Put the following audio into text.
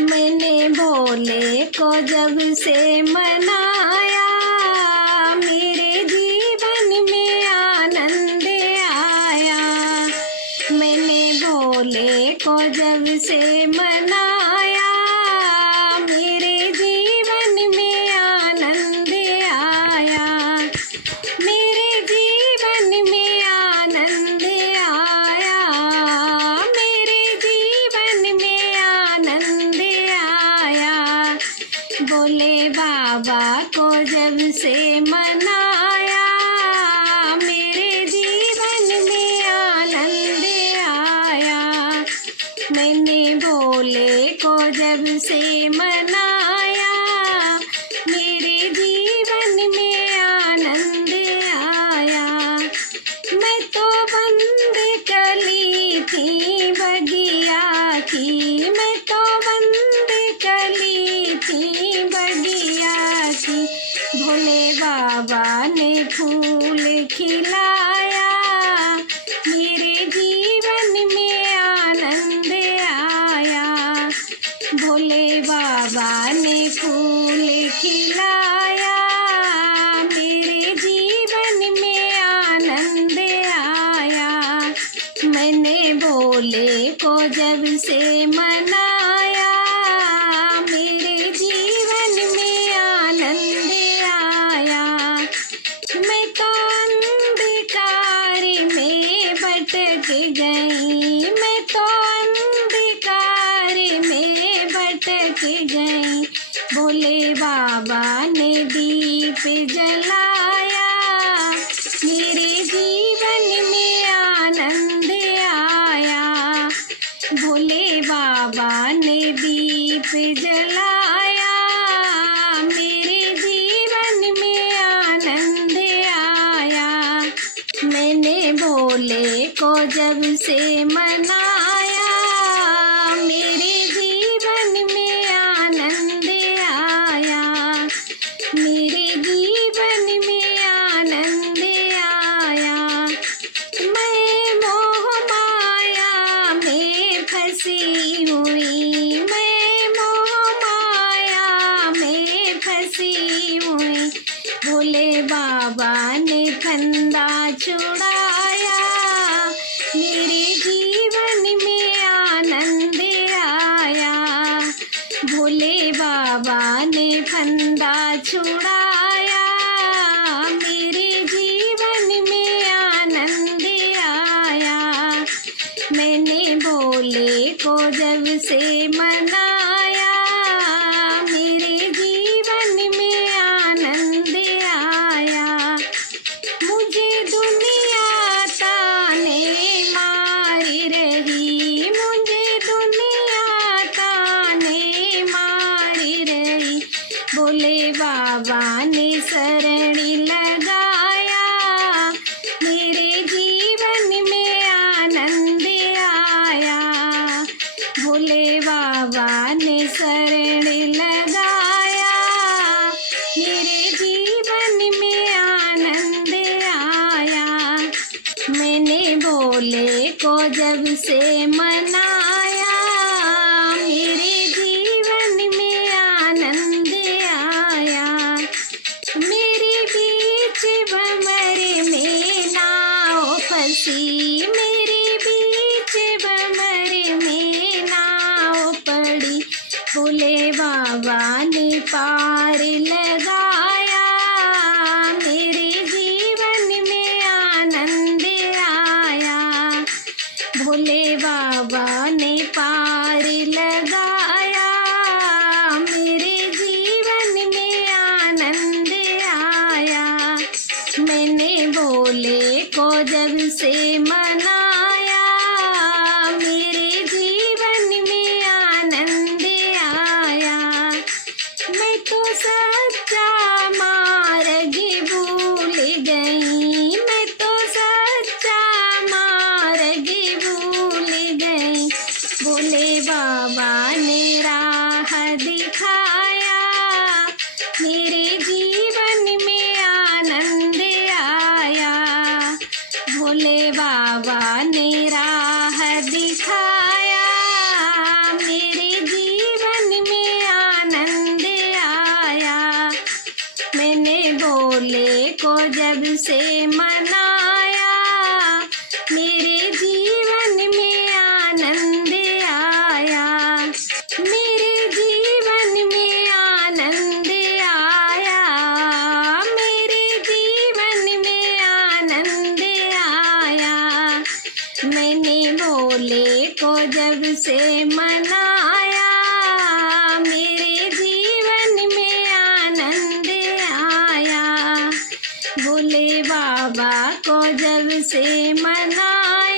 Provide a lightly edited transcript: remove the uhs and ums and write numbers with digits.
मैंने भोले को जब से मनाया, मेरे जीवन में आनंद आया। मैंने भोले को जब से मनाया, मेरे जीवन में आनंद आया। मेरे जीवन में आनंद आया, मेरे जीवन में आनंद आया। भोले बाबा को जब से मनाया, मेरे जीवन में आनंद आया। मैंने भोले को जब से मनाया, मेरे जीवन में आनंद आया। मैं तो बंद कली थी बगिया की, मैं तो बंद कली थी बगिया की। भोले बाबा ने फूल खिलाया, मेरे जीवन में आनंद आया। भोले बाबा ने फूल खिलाया, मेरे जीवन में आनंद आया। मैंने भोले को जब से मनाया, मेरे जीवन में आनंद आया। मैं तो अंधकार में भटक गई, मैं तो अंधकार में भटक गई। भोले बाबा ने दीप जलाया, मेरे जीवन में आनंद आया। भोले बाबा ने दीप जलाया, मेरे जीवन में आनंद आया। मैंने भोले को जब से मनाया, मेरे जीवन में आनंद आया। मेरे जीवन में आनंद आया। मैं मोह माया में फंसी हुई, मैं मोह माया में फंसी हुई। भोले बाबा ने फंदा छुड़ाया, मेरे जीवन में आनंद आया। भोले बाबा ने फंदा छुड़ाया, मेरे जीवन में आनंद आया। मैंने भोले को जब से मनाया, मेरे जीवन में आनंद आया। मुझे दुनिया ताने मार रही, मुझे दुनिया ताने मार रही। भोले बाबा ने शरण लगाया, मेरे जीवन में आनंद आया। भोले बाबा ने शरण लगाया, मेरे जीवन में आनंद आया। मैंने भोले को जब से मनाया, मेरे जीवन में आनंद आया। मेरे बीच भंवर में नाव फंसी, मेरे बीच भंवर में नाव पड़ी। भोले बाबा ने पार लगाया, मेरे जीवन में आनंद आया। भोले बाबा ने पार लगाया, मेरे जीवन में आनंद आया। मैंने भोले को जब से मनाया, मेरे जीवन में आनंद आया। मैं तो सच्चा मार्ग भूल गई, मैं तो सच्चा मार्ग भूल गई। भोले बाबा ने राह दिखाया, मेरे जीवन में आनंद आया। भोले बाबा ने राह दिखाया, मेरे से मनाया, मेरे जीवन में आनंद आया, मेरे जीवन में आनंद आया, मेरे जीवन में आनंद आया। मैंने भोले को जब से मनाया, मेरे जीवन में आनंद आया। भोले बाबा को जब से मनाया,